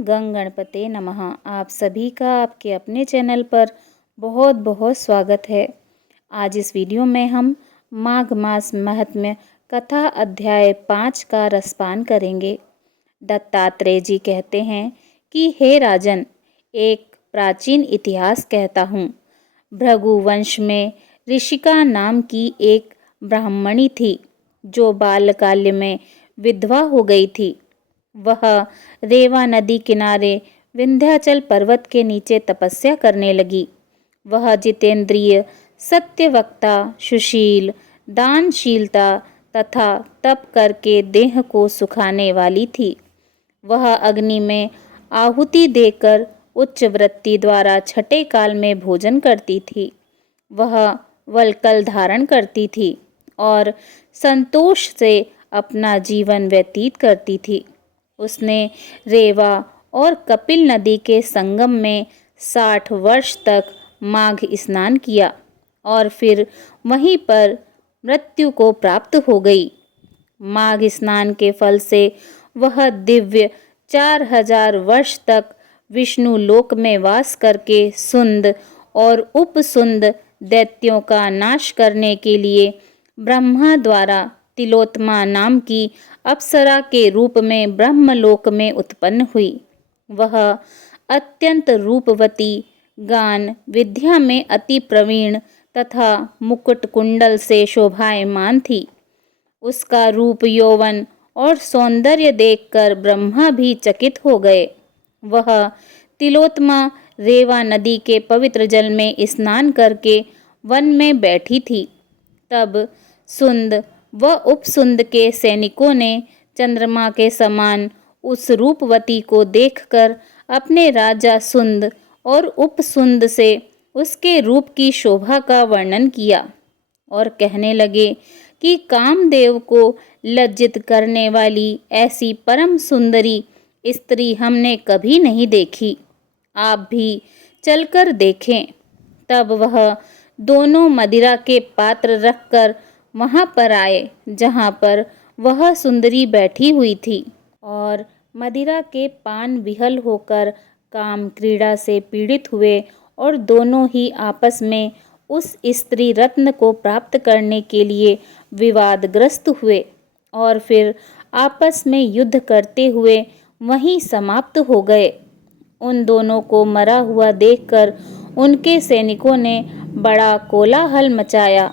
गंग गणपते नमः। आप सभी का आपके अपने चैनल पर बहुत बहुत स्वागत है। आज इस वीडियो में हम माघ मास महात्म्य कथा अध्याय 5 का रसपान करेंगे। दत्तात्रेय जी कहते हैं कि हे राजन, एक प्राचीन इतिहास कहता हूँ। भृगु वंश में ऋषिका नाम की एक ब्राह्मणी थी जो बाल्यकाल में विधवा हो गई थी। वह रेवा नदी किनारे विंध्याचल पर्वत के नीचे तपस्या करने लगी। वह जितेंद्रिय, सत्यवक्ता, सुशील, दानशीलता तथा तप करके देह को सुखाने वाली थी। वह अग्नि में आहुति देकर उच्च वृत्ति द्वारा छठे काल में भोजन करती थी। वह वल्कल धारण करती थी और संतोष से अपना जीवन व्यतीत करती थी। उसने रेवा और कपिल नदी के संगम में 60 वर्ष तक माघ स्नान किया और फिर वहीं पर मृत्यु को प्राप्त हो गई। माघ स्नान के फल से वह दिव्य 4000 वर्ष तक विष्णु लोक में वास करके सुंद और उपसुंद दैत्यों का नाश करने के लिए ब्रह्मा द्वारा तिलोत्तमा नाम की अप्सरा के रूप में ब्रह्मलोक में उत्पन्न हुई। वह अत्यंत रूपवती, गान विद्या में अति प्रवीण तथा मुकुट कुंडल से शोभायमान थी। उसका रूप, यौवन और सौंदर्य देखकर ब्रह्मा भी चकित हो गए। वह तिलोत्तमा रेवा नदी के पवित्र जल में स्नान करके वन में बैठी थी। तब सुंद व उपसुंद के सैनिकों ने चंद्रमा के समान उस रूपवती को देखकर अपने राजा सुंद और उपसुंद से उसके रूप की शोभा का वर्णन किया और कहने लगे कि कामदेव को लज्जित करने वाली ऐसी परम सुंदरी स्त्री हमने कभी नहीं देखी। आप भी चलकर देखें। तब वह दोनों मदिरा के पात्र रखकर वहां पर आए जहां पर वह सुंदरी बैठी हुई थी और मदिरा के पान विहल होकर काम क्रीड़ा से पीड़ित हुए और दोनों ही आपस में उस स्त्री रत्न को प्राप्त करने के लिए विवादग्रस्त हुए और फिर आपस में युद्ध करते हुए वहीं समाप्त हो गए। उन दोनों को मरा हुआ देखकर उनके सैनिकों ने बड़ा कोलाहल मचाया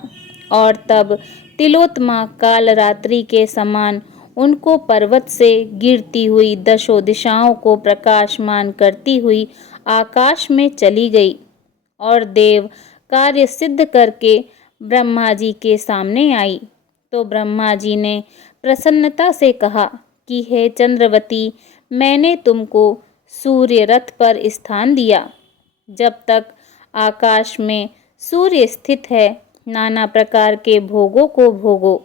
और तब तिलोत्तमा काल रात्रि के समान उनको पर्वत से गिरती हुई दशों दिशाओं को प्रकाशमान करती हुई आकाश में चली गई और देव कार्य सिद्ध करके ब्रह्मा जी के सामने आई। तो ब्रह्मा जी ने प्रसन्नता से कहा कि हे चंद्रवती, मैंने तुमको सूर्य रथ पर स्थान दिया। जब तक आकाश में सूर्य स्थित है, नाना प्रकार के भोगों को भोगो।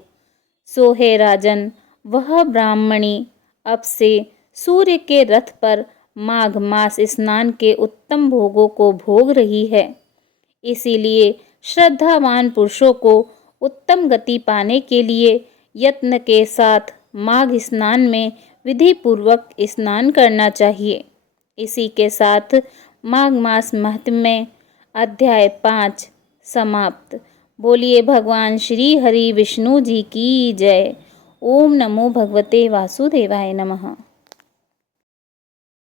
सो हे राजन, वह ब्राह्मणी अब से सूर्य के रथ पर माघ मास स्नान के उत्तम भोगों को भोग रही है। इसीलिए श्रद्धावान पुरुषों को उत्तम गति पाने के लिए यत्न के साथ माघ स्नान में विधि पूर्वक स्नान करना चाहिए। इसी के साथ माघ मास महात्म्य अध्याय 5 समाप्त। बोलिए भगवान श्री हरि विष्णु जी की जय। ओम नमो भगवते वासुदेवाय नमः।